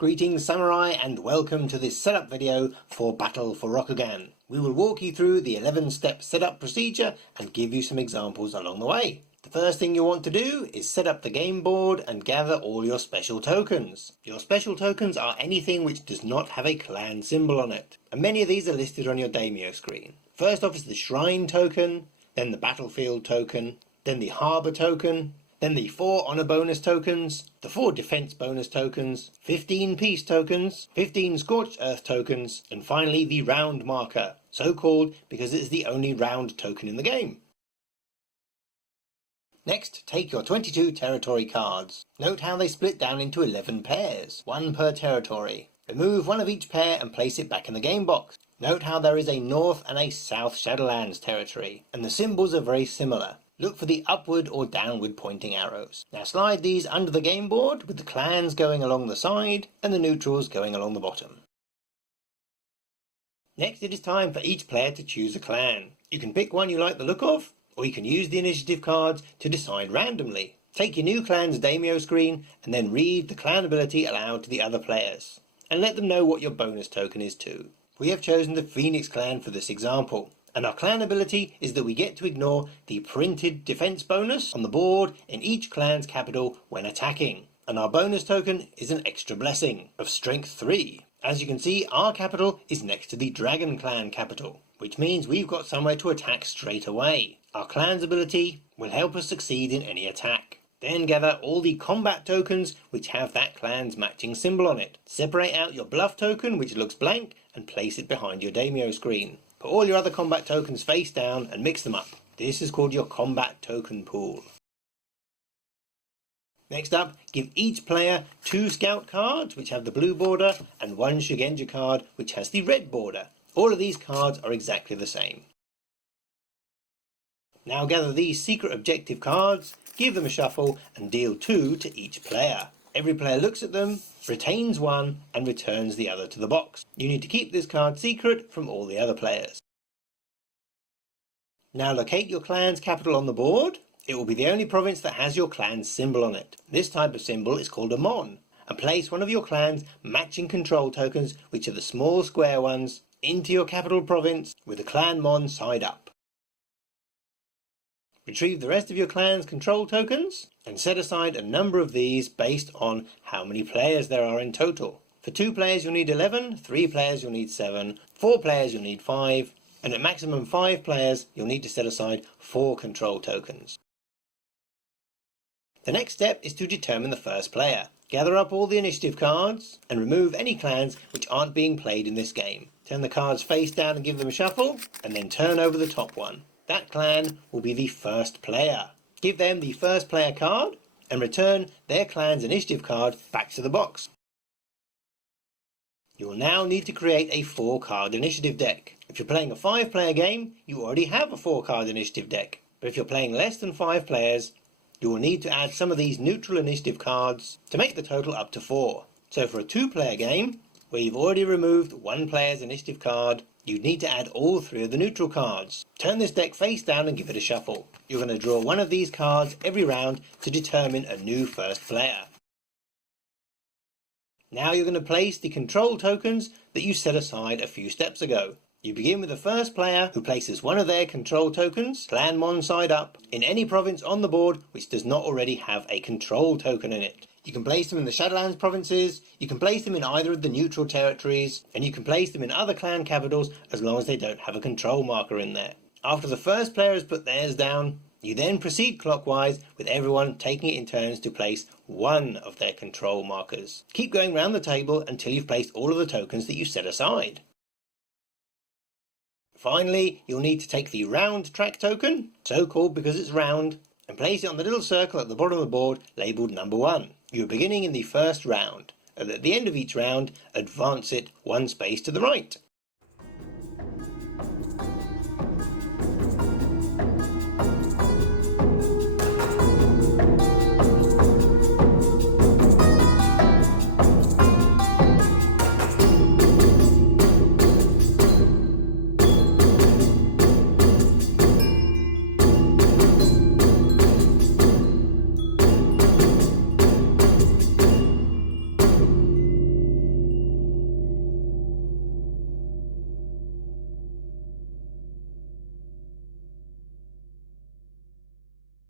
Greetings Samurai and welcome to this setup video for Battle for Rokugan. We will walk you through the 11-step setup procedure and give you some examples along the way. The first thing you want to do is set up the game board and gather all your special tokens. Your special tokens are anything which does not have a clan symbol on it, and many of these are listed on your daimyo screen. First off is the Shrine token, then the Battlefield token, then the Harbour token, then the 4 Honor bonus tokens, the 4 Defense bonus tokens, 15 Peace tokens, 15 Scorched Earth tokens, and finally the Round marker, so called because it is the only round token in the game. Next, take your 22 territory cards. Note how they split down into 11 pairs, 1 per territory. Remove one of each pair and place it back in the game box. Note how there is a North and a South Shadowlands territory, and the symbols are very similar. Look for the upward or downward pointing arrows. Now slide these under the game board with the clans going along the side and the neutrals going along the bottom. Next it is time for each player to choose a clan. You can pick one you like the look of, or you can use the initiative cards to decide randomly. Take your new clan's daimyo screen and then read the clan ability aloud to the other players, and let them know what your bonus token is too. We have chosen the Phoenix clan for this example. And our clan ability is that we get to ignore the printed defense bonus on the board in each clan's capital when attacking. And our bonus token is an extra blessing of strength 3. As you can see, our capital is next to the Dragon clan capital, which means we've got somewhere to attack straight away. Our clan's ability will help us succeed in any attack. Then gather all the combat tokens which have that clan's matching symbol on it. Separate out your bluff token which looks blank and place it behind your daimyo screen. Put all your other combat tokens face down and mix them up. This is called your combat token pool. Next up, give each player 2 scout cards which have the blue border and 1 Shugenja card which has the red border. All of these cards are exactly the same. Now gather these secret objective cards, give them a shuffle and deal 2 to each player. Every player looks at them, retains 1 and returns the other to the box. You need to keep this card secret from all the other players. Now locate your clan's capital on the board. It will be the only province that has your clan's symbol on it. This type of symbol is called a mon. And place one of your clan's matching control tokens, which are the small square ones, into your capital province with the clan mon side up. Retrieve the rest of your clan's control tokens and set aside a number of these based on how many players there are in total. For 2 players you'll need 11, 3 players you'll need 7, 4 players you'll need 5, and at maximum 5 players you'll need to set aside 4 control tokens. The next step is to determine the first player. Gather up all the initiative cards and remove any clans which aren't being played in this game. Turn the cards face down and give them a shuffle, and then turn over the top one. That clan will be the first player. Give them the first player card and return their clan's initiative card back to the box. You will now need to create a 4-card initiative deck. If you're playing a 5-player game, you already have a 4-card initiative deck. But if you're playing less than 5 players, you will need to add some of these neutral initiative cards to make the total up to 4. So for a 2-player game, where you've already removed 1 player's initiative card, you'd need to add all 3 of the neutral cards. Turn this deck face down and give it a shuffle. You're going to draw one of these cards every round to determine a new first player. Now you're going to place the control tokens that you set aside a few steps ago. You begin with the first player who places one of their control tokens, clan mon side up, in any province on the board which does not already have a control token in it. You can place them in the Shadowlands provinces, you can place them in either of the neutral territories, and you can place them in other clan capitals as long as they don't have a control marker in there. After the first player has put theirs down, you then proceed clockwise with everyone taking it in turns to place 1 of their control markers. Keep going round the table until you've placed all of the tokens that you set aside. Finally, you'll need to take the round track token, so called because it's round, and place it on the little circle at the bottom of the board labelled number 1. You are beginning in the first round, and at the end of each round, advance it 1 space to the right.